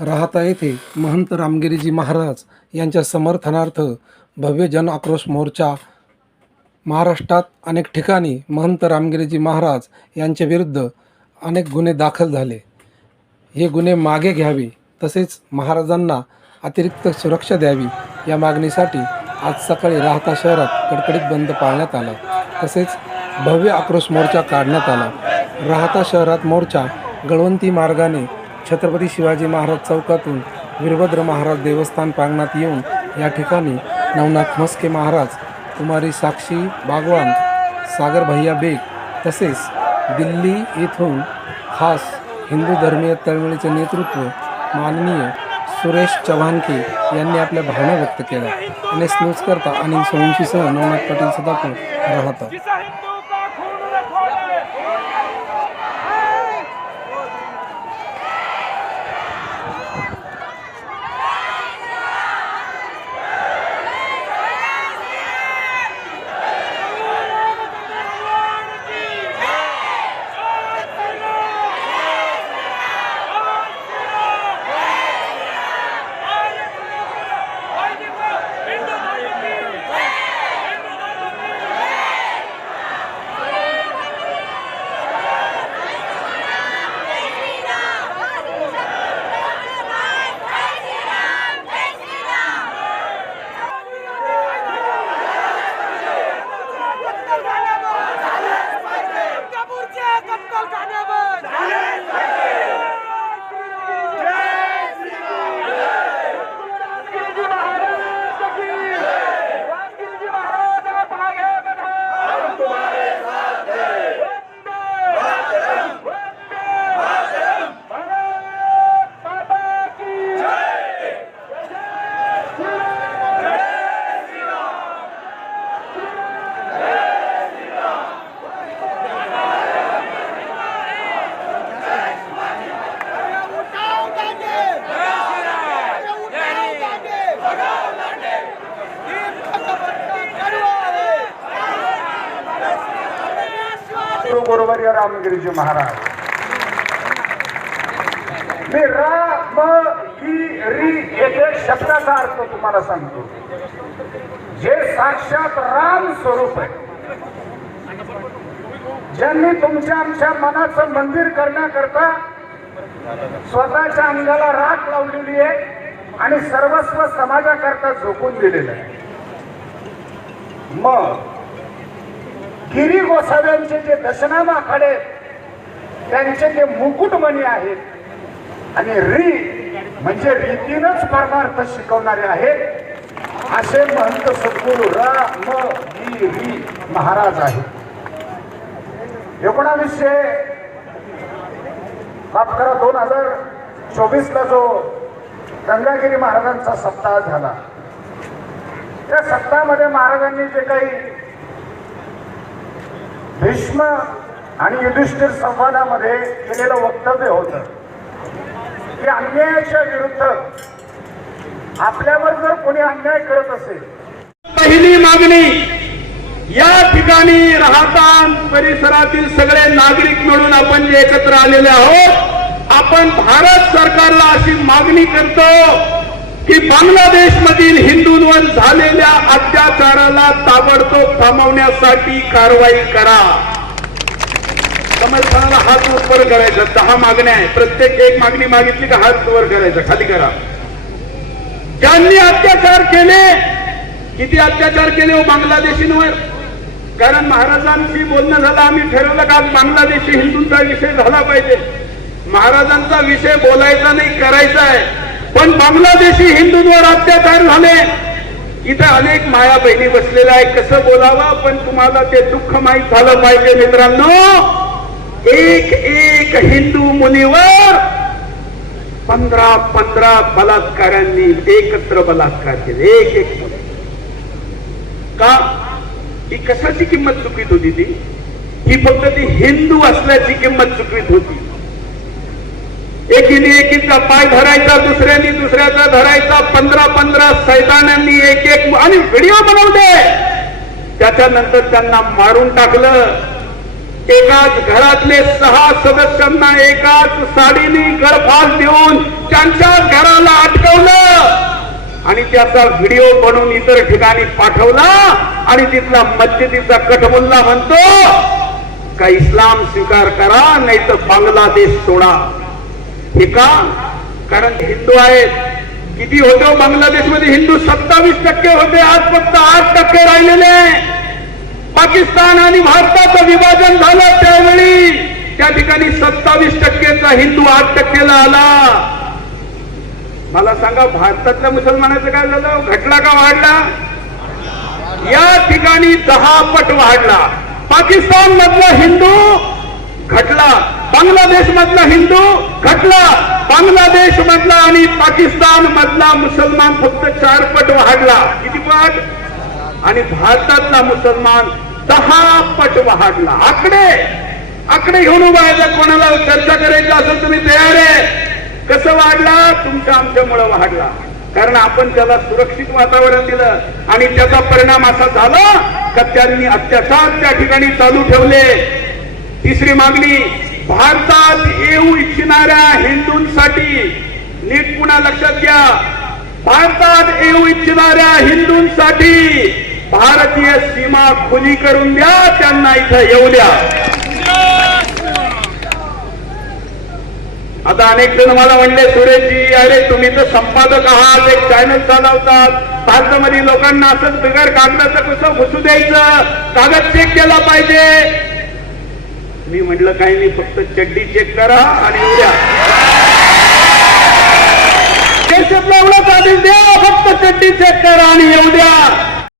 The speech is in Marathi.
राहता येथे महंत रामगिरीजी महाराज यांच्या समर्थनार्थ भव्य जन आक्रोश मोर्चा महाराष्ट्रात अनेक ठिकाणी महंत रामगिरीजी महाराज यांच्या विरुद्ध अनेक गुन्हे दाखल झाले. हे गुन्हे मागे घ्यावे तसेच महाराजांना अतिरिक्त सुरक्षा द्यावी या मागणीसाठी आज सकाळी राहता शहरात कडकडीत बंद पाळण्यात आला. तसेच भव्य आक्रोश मोर्चा काढण्यात आला. राहता शहरात मोर्चा गळवंती मार्गाने छत्रपती शिवाजी महाराज चौकातून वीरभद्र महाराज देवस्थान प्रांगणात येऊन या ठिकाणी नवनाथ म्हस्के महाराज कुमारी साक्षी बागवान सागर भैया बेग तसेच दिल्ली येथून खास हिंदू धर्मीय तळमळीचे नेतृत्व माननीय सुरेश चव्हाणके यांनी आपल्या भावना व्यक्त केल्या. आणि एस न्यूज करता आणि सोमशीसह नवनाथ पाटील सदापूर राहतात बरोबर या रामगिरीजी महाराज. मी राम की री एक एक शब्दाचा अर्थ तुम्हाला सांगतो. जे साक्षात राम स्वरूप आहे. ज्यांनी तुमच्या आमच्या मनाचं मंदिर करण्याकरता स्वतःच्या अंगाला राख लावलेली आहे आणि सर्वस्व समाजाकरता झोकून दिलेलं आहे. मग गिरी गोसाव्यांचे जे दशनाम त्यांचे जे मुकुटमणी आहेत आणि री म्हणजे रीतीनच परमार्थ शिकवणारे आहेत असे महंत सद्गुरू राम री महाराज आहेत. एकोणावीसशे माफ करा दोन हजार चोवीसला जो गंगागिरी महाराजांचा सप्ताह झाला. त्या सप्ताहामध्ये महाराजांनी जे काही भीष्म आणि युधिष्ठिर संवादामध्ये केलेलं वक्तव्य होतं. की अन्यायाच्या विरुद्ध आपल्यावर जर कोणी अन्याय करत असेल पहिली मागणी या ठिकाणी राहता परिसरातील सगळे नागरिक मिळून आपण जे एकत्र आलेले आहोत आपण भारत सरकारला अशी मागणी करतो की बांगलादेश मधील हिंदूंवर झालेल्या अत्याचाराला ताबडतोब थांबवण्यासाठी कारवाई करा. समर्थनाला हात वर करायचा दहा मागण्या आहे प्रत्येक एक मागणी मागितली का हात वर करायचा खाली करा. ज्यांनी अत्याचार केले किती अत्याचार केले हो बांगलादेशींवर? कारण महाराजांशी बोलणं झालं आम्ही ठरवलं का बांगलादेशी हिंदूंचा विषय झाला पाहिजे. महाराजांचा विषय बोलायचा नाही करायचा आहे. पण बांगलादेशी हिंदूंवर अत्याचार झाले. इथे अनेक माया बहिणी बसलेल्या आहे कसं बोलावं? पण तुम्हाला ते दुःख माहीत झालं पाहिजे मित्रांनो. एक एक हिंदू मुलीवर पंधरा पंधरा बलात्कारांनी एकत्र बलात्कार केले. एक एक का? ही कशाची किंमत चुकीत होती ती? ही फक्त ती हिंदू असल्याची किंमत चुकीत होती. एकीने एकीचा पाय धरायचा दुसऱ्याने दुसऱ्याचा धरायचा पंधरा पंधरा सैतानांनी एक एक आणि व्हिडिओ बनवले त्याच्यानंतर त्यांना मारून टाकलं. एकाच घरातले सहा सदस्यांना एकाच साडीने गळफास देऊन त्यांच्या घराला अटकवलं. आणि त्याचा व्हिडिओ बनवून इतर ठिकाणी पाठवला. आणि तिथला मस्जिदीचा कठमुल्ला म्हणतो का इस्लाम स्वीकार करा नाही तर बांगलादेश सोडा. हे का? कारण हिंदू आहेत. किती होते? बांगलादेशमध्ये हिंदू सत्तावीस टक्के होते. आज फक्त आठ टक्के राहिलेले पाकिस्तान आणि भारताचं विभाजन झालं त्यावेळी. त्या ठिकाणी सत्तावीस टक्केचा हिंदू आठ टक्केला आला. मला सांगा भारतातल्या मुसलमानाचं काय झालं? घटला का वाढला? या ठिकाणी दहा पट वाढला. पाकिस्तान मधला हिंदू घटला. बांगलादेश मधला हिंदू घटला बांगलादेश मधला आणि पाकिस्तान मधला मुसलमान फक्त चार पट वाढला. किती पट? आणि भारतातला मुसलमान दहा पट वाढला. आकडे आकडे घेऊन उभा आहे. कोणाला चर्चा करायची असेल तुम्ही तयार आहे. कसं वाढला? तुमच्या आमच्यामुळं वाढला. कारण आपण त्याला सुरक्षित वातावरण दिलं. आणि त्याचा परिणाम असा झाला का त्यांनी अत्याचार त्या ठिकाणी चालू ठेवले. तिसरी मागणी भारतात येऊ इच्छिणाऱ्या हिंदूंसाठी नीट पुन्हा लक्षात घ्या. भारतात येऊ इच्छिणाऱ्या हिंदूंसाठी भारतीय सीमा खुली करून द्या त्यांना इथं येऊ द्या. आता अनेक जण मला म्हणले सुरेशजी अरे तुम्ही तर संपादक आहात एक चॅनल चालवतात. भारतामध्ये लोकांना असंच बिगर कागदाचं कसं घुसू द्यायचं? कागद चेक केला पाहिजे. मी म्हटलं काही नाही फक्त चड्डी चेक करा आणि उद्या आदेश द्या फक्त चड्डी चेक करा आणि येऊ द्या